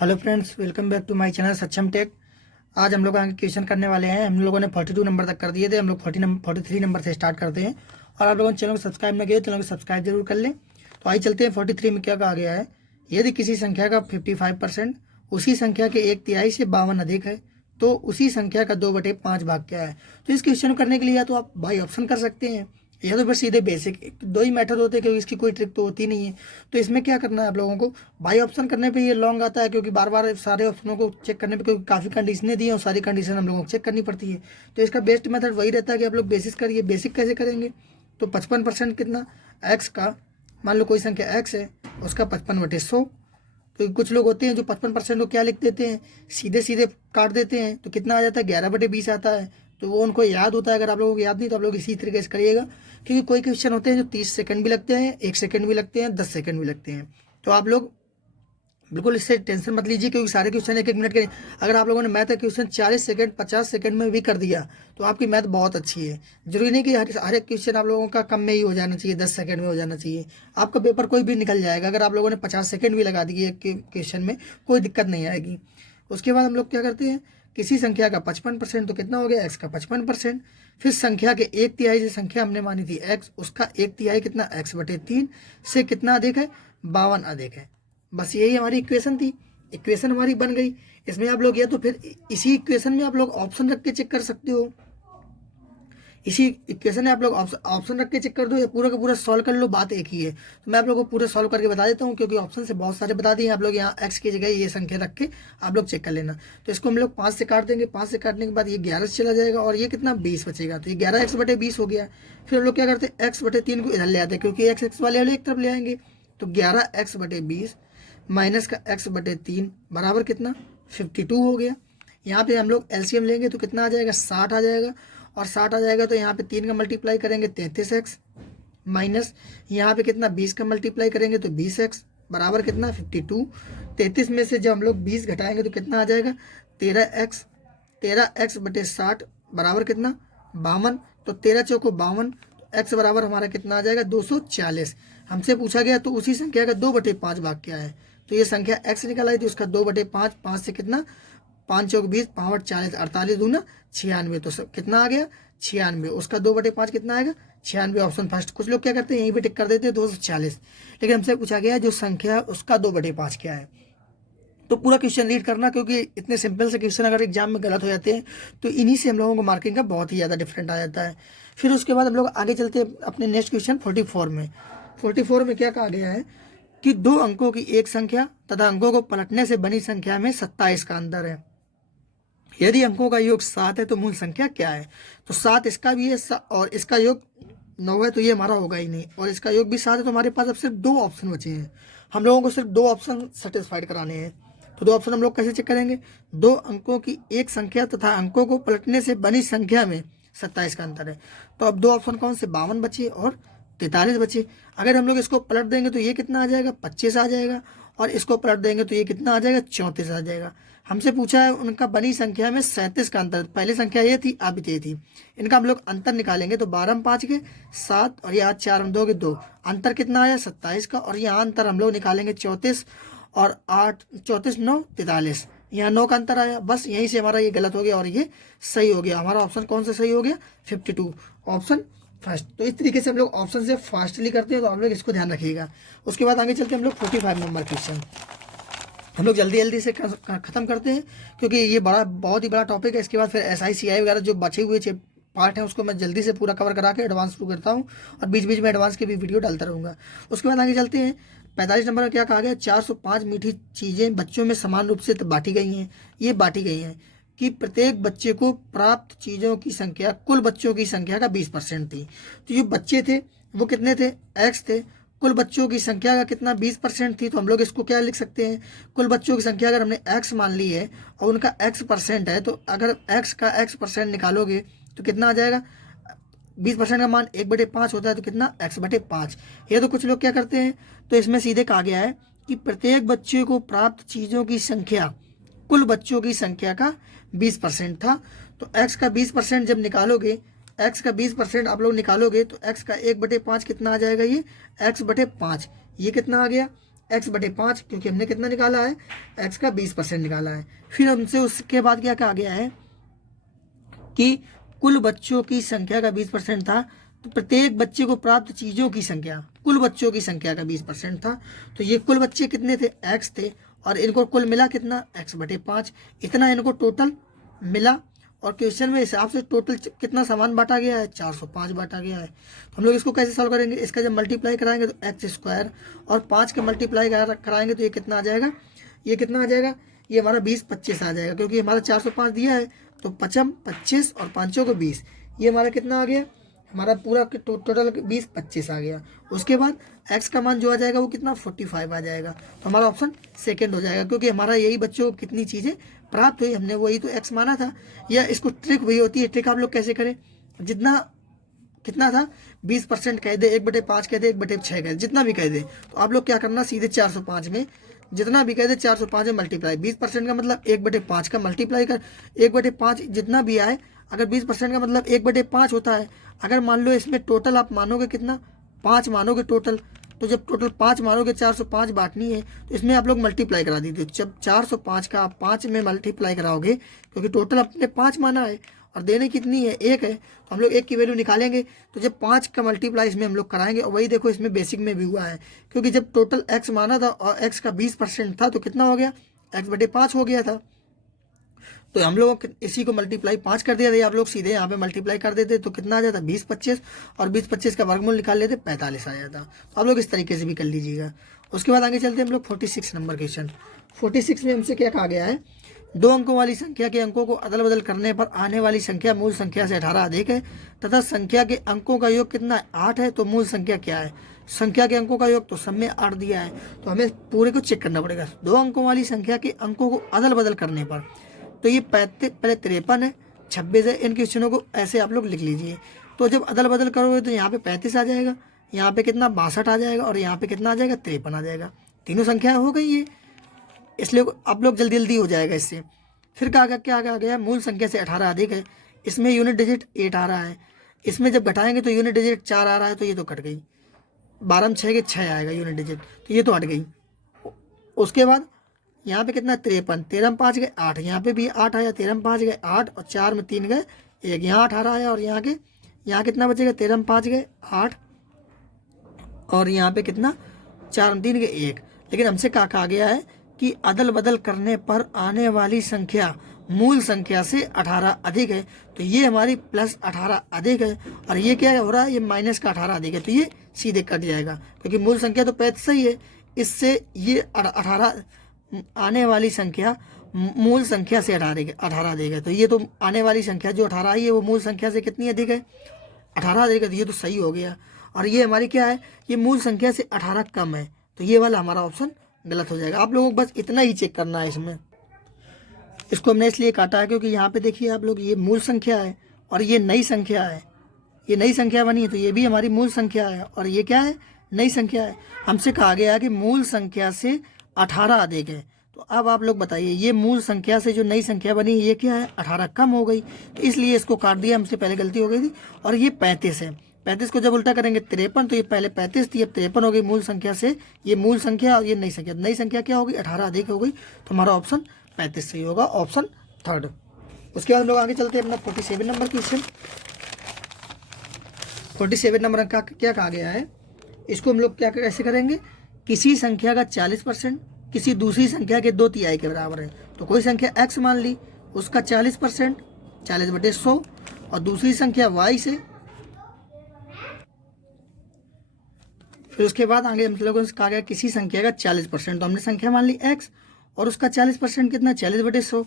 Hello friends, welcome back to my channel Saksham tech. आज हम लोग आगे क्वेश्चन करने वाले हैं। हम लोगों ने 42 नंबर तक कर दिए थे। हम लोग 43 नंबर से स्टार्ट करते हैं। और आप लोगों ने चैनल को सब्सक्राइब ना किया, चैनल को सब्सक्राइब जरूर कर लें। तो आइए चलते हैं। 43 में क्या कहा गया है, यदि किसी संख्या का 55% उसी संख्या के 1/3 से 52 अधिक है तो उसी संख्या का 2/5 भाग क्या है। तो इस क्वेश्चन को करने के लिए या तो आप बाई ऑप्शन कर सकते हैं या तो फिर सीधे बेसिक, दो ही मेथड होते हैं क्योंकि इसकी कोई ट्रिक तो होती नहीं है। तो इसमें क्या करना है आप लोगों को, बाई ऑप्शन करने पे ये लॉन्ग आता है क्योंकि बार बार सारे ऑप्शनों को चेक करने पे, क्योंकि काफ़ी कंडीशनें दी हैं और सारी कंडीशन हम लोगों को चेक करनी पड़ती है। तो इसका बेस्ट मेथड वही रहता है कि आप लोग बेसिस करिए। बेसिक कैसे करेंगे, तो 55% कितना, एक्स का, मान लो कोई संख्या एक्स है, उसका 55/100। क्योंकि कुछ लोग होते हैं जो 55% को क्या लिख देते हैं, सीधे सीधे काट देते हैं, तो कितना आ जाता है, 11/20 आता है। तो वो उनको याद होता है। अगर आप लोगों को याद नहीं तो आप लोग इसी तरीके से करिएगा, क्योंकि कोई क्वेश्चन होते हैं जो 30 सेकंड भी लगते हैं, 1 सेकंड भी लगते हैं, 10 सेकंड भी लगते हैं। तो आप लोग बिल्कुल इससे टेंशन मत लीजिए, क्योंकि सारे क्वेश्चन 1-1 मिनट के। अगर आप लोगों ने मैथ का क्वेश्चन 40 सेकंड 50 सेकंड में भी कर दिया तो आपकी मैथ बहुत अच्छी है। जरूरी नहीं कि हर एक क्वेश्चन आप लोगों का कम में ही हो जाना चाहिए, 10 सेकंड में हो जाना चाहिए। आपका पेपर कोई भी निकल जाएगा अगर आप लोगों ने 50 सेकंड भी लगा दिए क्वेश्चन में, कोई दिक्कत नहीं आएगी। उसके बाद हम लोग क्या करते हैं, किसी संख्या का 55%, तो कितना हो गया, एक्स का 55%। फिर संख्या के 1/3 से संख्या हमने मानी थी एक्स, उसका 1/3 कितना, x/3 से कितना अधिक है, 52 अधिक है। बस यही हमारी इक्वेशन थी। इक्वेशन हमारी बन गई। इसमें आप लोग या तो फिर इसी इक्वेशन में आप लोग ऑप्शन रख के चेक कर सकते हो। इसी इक्वेशन में आप लोग ऑप्शन रख के चेक कर दो या पूरा का पूरा सॉल्व कर लो, बात एक ही है। तो मैं आप लोगों को पूरा सॉल्व करके बता देता हूँ, क्योंकि ऑप्शन से बहुत सारे बता दिए। आप लोग यहाँ एक्स की जगह ये संख्या रख के आप लोग चेक कर लेना। तो इसको हम लोग 5 से काट देंगे। 5 से काटने के बाद ये 11 से चला जाएगा और ये कितना, 20 बचेगा। तो ये 11x/20 हो गया। फिर हम लोग क्या करते हैं, x/3 को इधर ले आते हैं, क्योंकि एक्स वाले एक तरफ ले आएंगे। तो 11x/20 माइनस का x/3 बराबर कितना, 52 हो गया। यहाँ पे हम लोग एलसीएम लेंगे तो कितना आ जाएगा, 60 आ जाएगा। और 60 आ जाएगा तो यहाँ पे 3 का मल्टीप्लाई करेंगे 33x, माइनस यहाँ पे कितना, 20 का मल्टीप्लाई करेंगे तो 20x बराबर कितना, 52। 33 में से जब हम लोग 20 घटाएंगे तो कितना आ जाएगा, 13x। 13x/60 बराबर कितना, 52। तो 13 चौको 52, एक्स बराबर हमारा कितना आ जाएगा, 240। हमसे पूछा गया तो उसी संख्या का 2/5 भाग क्या है। तो ये संख्या एक्स निकल आई थी, उसका 2/5, 5 से कितना, 5 चौक 20, 5 40, 48 दूना 96। तो सब कितना आ गया, 96। उसका 2/5 कितना आएगा, 96। Option first. कुछ लोग क्या करते हैं, यहीं पे टिक कर देते हैं 240, लेकिन हमसे पूछा गया जो संख्या है उसका 2/5 क्या है। तो पूरा क्वेश्चन रीड करना, क्योंकि इतने सिंपल से क्वेश्चन अगर एग्जाम में गलत हो जाते हैं तो इन्हीं से हम लोगों को मार्किंग का बहुत ही ज़्यादा डिफरेंट आ जाता है। फिर उसके बाद हम लोग आगे चलते हैं अपने नेक्स्ट क्वेश्चन 44 में। 44 में क्या कहा गया है कि 2 अंकों की एक संख्या तथा अंकों को पलटने से बनी संख्या में 27 का अंतर है। यदि अंकों का योग 7 है तो मूल संख्या क्या है। तो 7 इसका भी है और इसका योग 9 है, तो ये हमारा होगा ही नहीं। और इसका योग भी 7 है, तो हमारे पास अब सिर्फ 2 ऑप्शन बचे हैं। हम लोगों को सिर्फ 2 ऑप्शन सेटिस्फाइड कराने हैं। तो 2 ऑप्शन हम लोग कैसे चेक करेंगे, 2 अंकों की एक संख्या तथा अंकों को पलटने से बनी संख्या में 27 का अंतर है। तो अब 2 ऑप्शन कौन से, 52 बचे और 43 बचे। अगर हम लोग इसको पलट देंगे तो ये कितना आ जाएगा, 25 आ जाएगा। और इसको पलट देंगे तो ये कितना आ जाएगा, 34 आ जाएगा। हमसे पूछा है उनका बनी संख्या में 37 का अंतर। पहली संख्या ये थी, अब ये थी। इनका हम लोग अंतर निकालेंगे तो 12 में 5 के 7 और यहाँ 4 में 2 के 2, अंतर कितना आया, 27 का। और यहाँ अंतर हम लोग निकालेंगे 34 और 8, 34 9 43, यहाँ 9 का अंतर आया। बस यहीं से हमारा ये गलत हो गया और ये सही हो गया। हमारा ऑप्शन कौन सा सही हो गया, 52, ऑप्शन फर्स्ट। तो इस तरीके से हम लोग ऑप्शन से फास्टली करते हैं, तो आप लोग इसको ध्यान रखिएगा। उसके बाद आगे चलते हैं हम लोग 45 नंबर क्वेश्चन। हम लोग जल्दी जल्दी से खत्म करते हैं, क्योंकि ये बहुत ही बड़ा टॉपिक है। इसके बाद फिर SI CI वगैरह जो बचे हुए पार्ट हैं उसको मैं जल्दी से पूरा कवर करा के एडवांस शुरू करता हूँ, और बीच बीच में एडवांस की भी वीडियो डालता रहूँगा। उसके बाद आगे चलते हैं 45 नंबर में क्या कहा गया, 405 मीठी चीज़ें बच्चों में समान रूप से बांटी गई हैं। ये बांटी गई हैं कि प्रत्येक बच्चे को प्राप्त चीज़ों की संख्या कुल बच्चों की संख्या का 20% थी। तो जो बच्चे थे वो कितने थे, एक्स थे। कुल बच्चों की संख्या का कितना, 20% थी। तो हम लोग इसको क्या लिख सकते हैं, कुल बच्चों की संख्या अगर हमने एक्स मान ली है और उनका x% है, तो अगर एक्स का x% निकालोगे तो कितना आ जाएगा, 20% का मान 1/5 होता है, तो कितना, x/5। ये तो कुछ लोग क्या करते हैं, तो इसमें सीधे कहा गया है कि प्रत्येक बच्चे को प्राप्त चीज़ों की संख्या कुल बच्चों की संख्या का 20% था। तो x का 20% जब निकालोगे, x का 20% आप लोग निकालोगे तो x का 1/5 कितना आ जाएगा, ये x/5। ये कितना आ गया, x/5, क्योंकि हमने कितना निकाला है, x का 20% निकाला है। फिर हमसे उसके बाद क्या कहा गया है कि कुल बच्चों की संख्या का 20% था, तो प्रत्येक बच्चे को प्राप्त चीज़ों की संख्या, कुल बच्चों की संख्या का 20% था। तो ये कुल बच्चे कितने थे, x थे, और इनको कुल मिला कितना, x/5, इतना इनको टोटल मिला। और क्वेश्चन में हिसाब से टोटल कितना सामान बांटा गया है, 405 बांटा गया है। तो हम लोग इसको कैसे सॉल्व करेंगे, इसका जब मल्टीप्लाई कराएंगे तो x² और 5 के मल्टीप्लाई कराएंगे तो ये कितना आ जाएगा, ये कितना आ जाएगा, ये हमारा 20-25 आ जाएगा, क्योंकि हमारा 405 दिया है, तो 25 और 5 को 20, ये हमारा कितना आ गया, हमारा पूरा टोटल 20-25 आ गया। उसके बाद x का मान जो आ जाएगा वो कितना, 45 आ जाएगा। तो हमारा ऑप्शन सेकंड हो जाएगा, क्योंकि हमारा यही बच्चों को कितनी चीज़ें प्राप्त हुई, हमने वही तो x माना था। या इसको ट्रिक वही होती है, ट्रिक आप लोग कैसे करें, जितना कितना था 20% कह दे, 1/5 कह दे, 1/6 कह दे, जितना भी कह दे, तो आप लोग क्या करना, सीधे 405 में जितना भी कह दे 405 में मल्टीप्लाई, 20% का मतलब 1/5 का मल्टीप्लाई कर 1/5 जितना भी आए, अगर 20% का मतलब 1/5 होता है। अगर मान लो इसमें टोटल आप मानोगे कितना, 5 मानोगे टोटल, तो जब टोटल 5 मानोगे, 405 बांटनी है, तो इसमें आप लोग मल्टीप्लाई करा दीजिए। जब 405 का आप 5 में मल्टीप्लाई कराओगे, क्योंकि टोटल अपने 5 माना है और देने कितनी है, 1 है, तो हम लोग 1 की वैल्यु निकालेंगे। तो जब 5 का मल्टीप्लाई इसमें हम लोग कराएंगे, और वही देखो इसमें बेसिक में भी हुआ है, क्योंकि जब टोटल x माना था और x का 20% था, तो कितना हो गया, x/5 हो गया था। तो हम लोग इसी को मल्टीप्लाई 5 कर दिया था, आप लोग सीधे यहाँ पे मल्टीप्लाई कर देते तो कितना आ जाता, 20-25, और 20-25 का वर्गमूल निकाल लेते, 45 आ जाता। तो आप लोग इस तरीके से भी कर लीजिएगा। उसके बाद आगे चलते हैं हम लोग 46 नंबर क्वेश्चन। 46 में हमसे क्या कहा गया है, 2 अंकों वाली संख्या के अंकों को अदल बदल करने पर आने वाली संख्या मूल संख्या से 18 अधिक है, तथा संख्या के अंकों का योग कितना है, 8 है, तो मूल संख्या क्या है। संख्या के अंकों का योग तो सब में 8 दिया है, तो हमें पूरे को चेक करना पड़ेगा। 2 अंकों वाली संख्या के अंकों को अदल बदल करने पर, तो ये 35 पहले 53 है, 26 है, इन क्वेश्चनों को ऐसे आप लोग लिख लीजिए। तो जब अदल बदल करोगे तो यहाँ पे 35 आ जाएगा, यहाँ पे कितना 62 आ जाएगा, और यहाँ पे कितना आ जाएगा, 53 आ जाएगा। तीनों संख्याएं हो गई ये, इसलिए आप लोग जल्दी जल्दी हो जाएगा इससे। फिर क्या आ गया, मूल संख्या से 18 अधिक है, इसमें यूनिट डिजिट 8 आ रहा है, इसमें जब घटाएंगे तो यूनिट डिजिट 4 आ रहा है, तो ये तो कट गई, 12 में 6 के 6 आएगा यूनिट डिजिट, तो ये तो हट गई। उसके बाद यहाँ पे कितना, 53, 13 में 5 गए 8, यहाँ पे भी 8 आया, 13 में 5 गए 8, और 4 में 3 गए 1, यहाँ 18 आया, और यहाँ कितना बचेगा, 13 में 5 गए 8, और यहाँ पे कितना, 4 में 3 गए 1। लेकिन हमसे क्या कहा गया है कि अदल बदल करने पर आने वाली संख्या मूल संख्या से 18 अधिक है, तो ये हमारी +18 अधिक है, और ये क्या हो रहा है, ये -18 अधिक है, तो ये सीधे कट जाएगा, क्योंकि मूल संख्या तो 35 सही है, इससे ये 18 आने वाली संख्या मूल संख्या से 18 अधिक है, तो ये तो आने वाली संख्या जो 18 आई है वो मूल संख्या से कितनी अधिक है, 18 अधिक है, तो ये तो सही हो गया। और ये हमारी क्या है, ये मूल संख्या से 18 कम है, तो ये वाला हमारा ऑप्शन गलत हो जाएगा। आप लोगों को बस इतना ही चेक करना है इसमें। इसको हमने इसलिए काटा है क्योंकि यहाँ पे देखिए आप लोग, ये मूल संख्या है और ये नई संख्या है, ये नई संख्या बनी है, तो ये भी हमारी मूल संख्या है, और ये क्या है, नई संख्या है। हमसे कहा गया है कि मूल संख्या से 18 अधिक है, तो अब आप लोग बताइए, ये मूल संख्या से जो नई संख्या बनी ये क्या है, 18 कम हो गई, तो इसलिए इसको काट दिया, हमसे पहले गलती हो गई थी। और ये 35 है, 35 को जब उल्टा करेंगे 53, तो ये पहले 35 थी, अब 53 हो गई मूल संख्या से, ये मूल संख्या और ये नई संख्या, नई संख्या क्या होगी, 18 अधिक हो गई, तो हमारा ऑप्शन 35 सही होगा, ऑप्शन थर्ड। उसके बाद हम लोग आगे चलते हैं अपना 47 नंबर क्वेश्चन। 47 नंबर का क्या कहा गया है, इसको हम लोग क्या कैसे करेंगे, किसी संख्या का 40% किसी दूसरी संख्या के 2/3 के बराबर है, तो कोई संख्या x मान ली, उसका 40% 40/100, और दूसरी संख्या y से, फिर उसके बाद आगे हम लोगों से कहा गया किसी संख्या का 40%, तो हमने संख्या मान ली x और उसका 40% कितना, 40/100,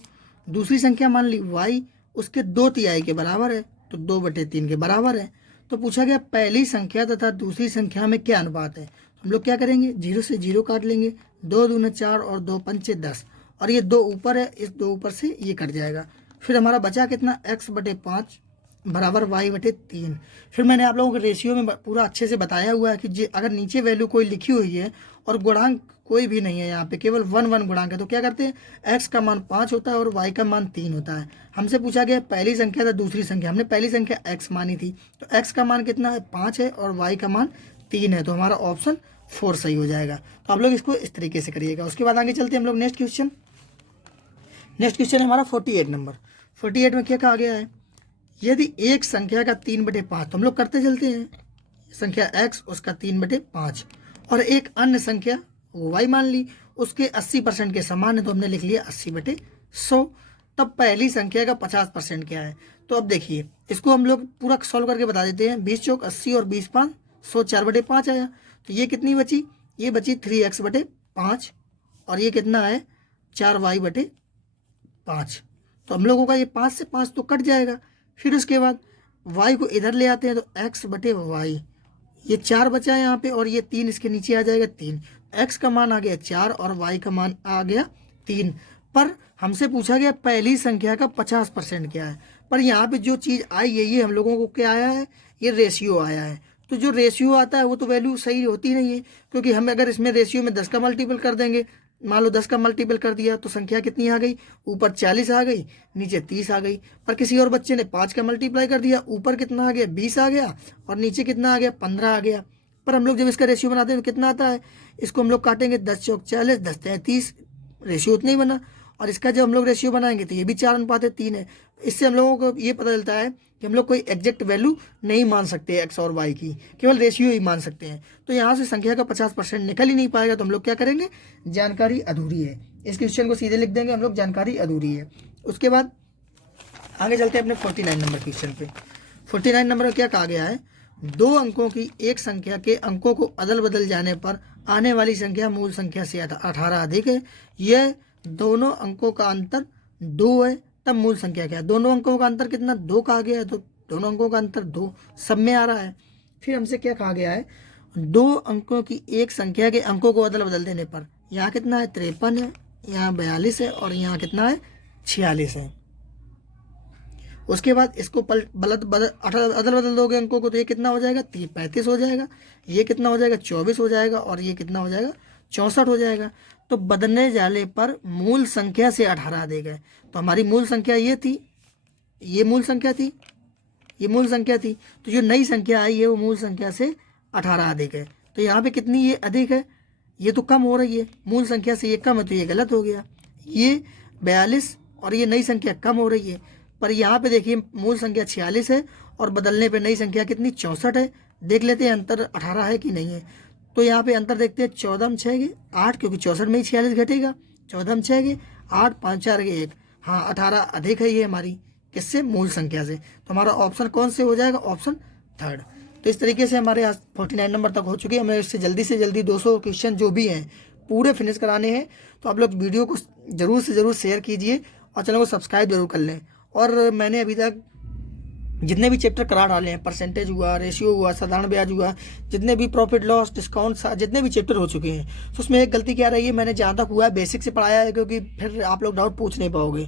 दूसरी संख्या मान ली y, उसके 2/3 के बराबर है, तो 2/3 के बराबर है। तो पूछा गया पहली संख्या तथा दूसरी संख्या में क्या अनुपात है, हम लोग क्या करेंगे, 0 से 0 काट लेंगे, 2 दूना 4 और 2 पंचे 10, और ये 2 ऊपर है, इस 2 ऊपर से ये कट जाएगा। फिर हमारा बचा कितना, x/5 बराबर y/3। फिर मैंने आप लोगों के रेशियो में पूरा अच्छे से बताया हुआ है कि अगर नीचे वैल्यू कोई लिखी हुई है और गुणांक कोई भी नहीं है, यहाँ पे केवल 1 गुणांक है, तो क्या करते हैं, x का मान 5 होता है और y का मान 3 होता है। हमसे पूछा गया पहली संख्या था दूसरी संख्या, हमने पहली संख्या x मानी थी, तो x का मान कितना है, 5 है, और y का मान 3 है, तो हमारा ऑप्शन 4 सही हो जाएगा। तो आप लोग इसको इस तरीके से करिएगा। उसके बाद आगे चलते हैं हम लोग नेक्स्ट क्वेश्चन है हमारा 48 नंबर। 48 में क्या कहा गया है, यदि एक संख्या का 3/5, तो हम लोग करते चलते हैं, संख्या x उसका 3/5 और एक अन्य संख्या y मान ली उसके 80% के समान है, तो हमने लिख लिया 80/100। तब पहली संख्या का 50% क्या है। तो अब देखिए इसको हम लोग पूरा सॉल्व करके बता देते हैं। 20 चौक 80 और 20 5 100, 4/5 आया। तो ये कितनी बची, ये बची 3x/5 और ये कितना है 4y/5। तो हम लोगों का ये 5 से 5 तो कट जाएगा। फिर उसके बाद y को इधर ले आते हैं, तो x/y, ये 4 बचा है यहाँ पे और ये 3 इसके नीचे आ जाएगा 3। x का मान आ गया 4 और y का मान आ गया 3। पर हमसे पूछा गया पहली संख्या का 50% क्या है। पर यहाँ पे जो चीज़ आई है ये हम लोगों को क्या आया है, ये रेशियो आया है। तो जो रेशियो आता है वो तो वैल्यू सही होती नहीं है, क्योंकि हम अगर इसमें रेशियो में 10 का मल्टीपल कर देंगे, मान लो 10 का मल्टीपल कर दिया तो संख्या कितनी आ गई, ऊपर 40 आ गई, नीचे 30 आ गई। पर किसी और बच्चे ने 5 का मल्टीप्लाई कर दिया, ऊपर कितना आ गया 20 आ गया और नीचे कितना आ गया 15 आ गया। पर हम लोग जब इसका रेशियो बनाते हैं तो कितना आता है, इसको हम लोग काटेंगे 10 चौक 40, 10 तिया 30, रेशियो उतना ही बना। और इसका जब हम लोग रेशियो बनाएंगे तो ये भी 4:3 है। इससे हम लोगों को ये पता चलता है कि हम लोग कोई एग्जैक्ट वैल्यू नहीं मान सकते एक्स और वाई की, केवल रेशियो ही मान सकते हैं। तो यहाँ से संख्या का 50% निकल ही नहीं पाएगा, तो हम लोग क्या करेंगे, जानकारी अधूरी है। इस क्वेश्चन को सीधे लिख देंगे हम लोग, जानकारी अधूरी है। उसके बाद आगे चलते हैं अपने 49 नंबर क्वेश्चन पे। 49 नंबर में क्या कहा गया है, 2 अंकों की एक संख्या के अंकों को अदल बदल जाने पर आने वाली संख्या मूल संख्या से 18 अधिक है। यह दोनों अंकों का अंतर 2 है, तब मूल संख्या क्या है। दोनों अंकों का अंतर कितना, 2 कहा गया है, तो दोनों अंकों का अंतर 2 सब में आ रहा है। फिर हमसे क्या कहा गया है, 2 अंकों की एक संख्या के अंकों को अदल बदल देने पर यहाँ कितना है 53 है, यहाँ 42 है और यहाँ कितना है 46 है। उसके बाद इसको अदल बदल दोगे अंकों को, तो ये कितना हो जाएगा 35 हो जाएगा, ये कितना हो जाएगा 24 हो जाएगा और ये कितना हो जाएगा 64 हो जाएगा। तो बदलने जाने पर मूल संख्या से 18 दे गए। तो हमारी मूल संख्या ये थी, ये मूल संख्या थी, ये मूल संख्या थी। तो जो नई संख्या आई है वो मूल संख्या से 18 अधिक है। तो यहाँ पे कितनी ये अधिक है, ये तो कम हो रही है, मूल संख्या से ये कम है, तो ये गलत हो गया। ये 42 और ये नई संख्या कम हो रही है। पर यहाँ पे देखिए मूल संख्या 46 है और बदलने पे नई संख्या कितनी 64 है। देख लेते हैं अंतर 18 है कि नहीं है। तो यहाँ पे अंतर देखते हैं, 14 में 6 गए 8, क्योंकि 64 में ही 46 घटेगा। 14 में 6 गए 8, 5 4 गए 1, हाँ 18 अधिक है ये हमारी, किससे, मूल संख्या से। तो हमारा ऑप्शन कौन से हो जाएगा, ऑप्शन 3rd। तो इस तरीके से हमारे आज 49 नंबर तक हो चुके हैं। हमें इससे जल्दी से जल्दी 200 क्वेश्चन जो भी हैं पूरे फिनिश कराने हैं। तो आप लोग वीडियो को ज़रूर से ज़रूर शेयर कीजिए और चैनल को सब्सक्राइब जरूर कर लें। और मैंने अभी तक जितने भी चैप्टर करा डाले हैं, परसेंटेज हुआ, रेशियो हुआ, साधारण ब्याज हुआ, जितने भी प्रॉफिट लॉस डिस्काउंट, जितने भी चैप्टर हो चुके हैं, तो उसमें एक गलती क्या रही है, मैंने जहाँ तक हुआ है बेसिक से पढ़ाया है, क्योंकि फिर आप लोग डाउट पूछ नहीं पाओगे।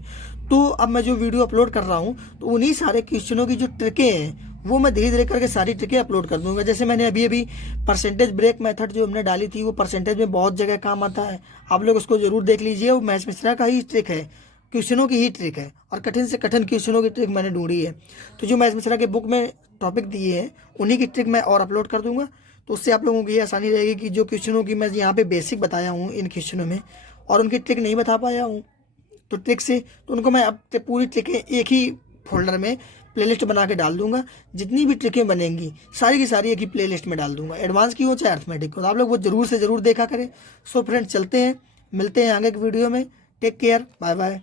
तो अब मैं जो वीडियो अपलोड कर रहा हूँ तो उन्हीं सारे क्वेश्चनों की जो ट्रिकें हैं वो मैं धीरे धीरे करके सारी ट्रिकें अपलोड कर दूंगा। जैसे मैंने अभी परसेंटेज ब्रेक मेथड जो हमने डाली थी, वो परसेंटेज में बहुत जगह काम आता है, आप लोग उसको जरूर देख लीजिए। वो मैथ्स मिश्रा का ही ट्रिक है, क्वेश्चनों की ही ट्रिक है और कठिन से कठिन क्वेश्चनों की ट्रिक मैंने ढूंढी है। तो जो मैथ्स मिश्रा के बुक में टॉपिक दिए हैं उन्हीं की ट्रिक मैं और अपलोड कर दूंगा। तो उससे आप लोगों की ये आसानी रहेगी कि जो क्वेश्चनों की मैं यहाँ पे बेसिक बताया हूँ इन क्वेश्चनों में और उनकी ट्रिक नहीं बता पाया हूँ, तो ट्रिक से तो उनको मैं अब पूरी ट्रिकें एक ही फोल्डर में प्लेलिस्ट बना के डाल दूंगा। जितनी भी ट्रिकें बनेंगी सारी की सारी एक ही प्लेलिस्ट में डाल दूंगा, एडवांस की हो चाहे अर्थमेटिक हो। तो आप लोग वो जरूर से जरूर देखा करें। सो फ्रेंड्स चलते हैं, मिलते हैं आगे की वीडियो में। Take care, bye bye.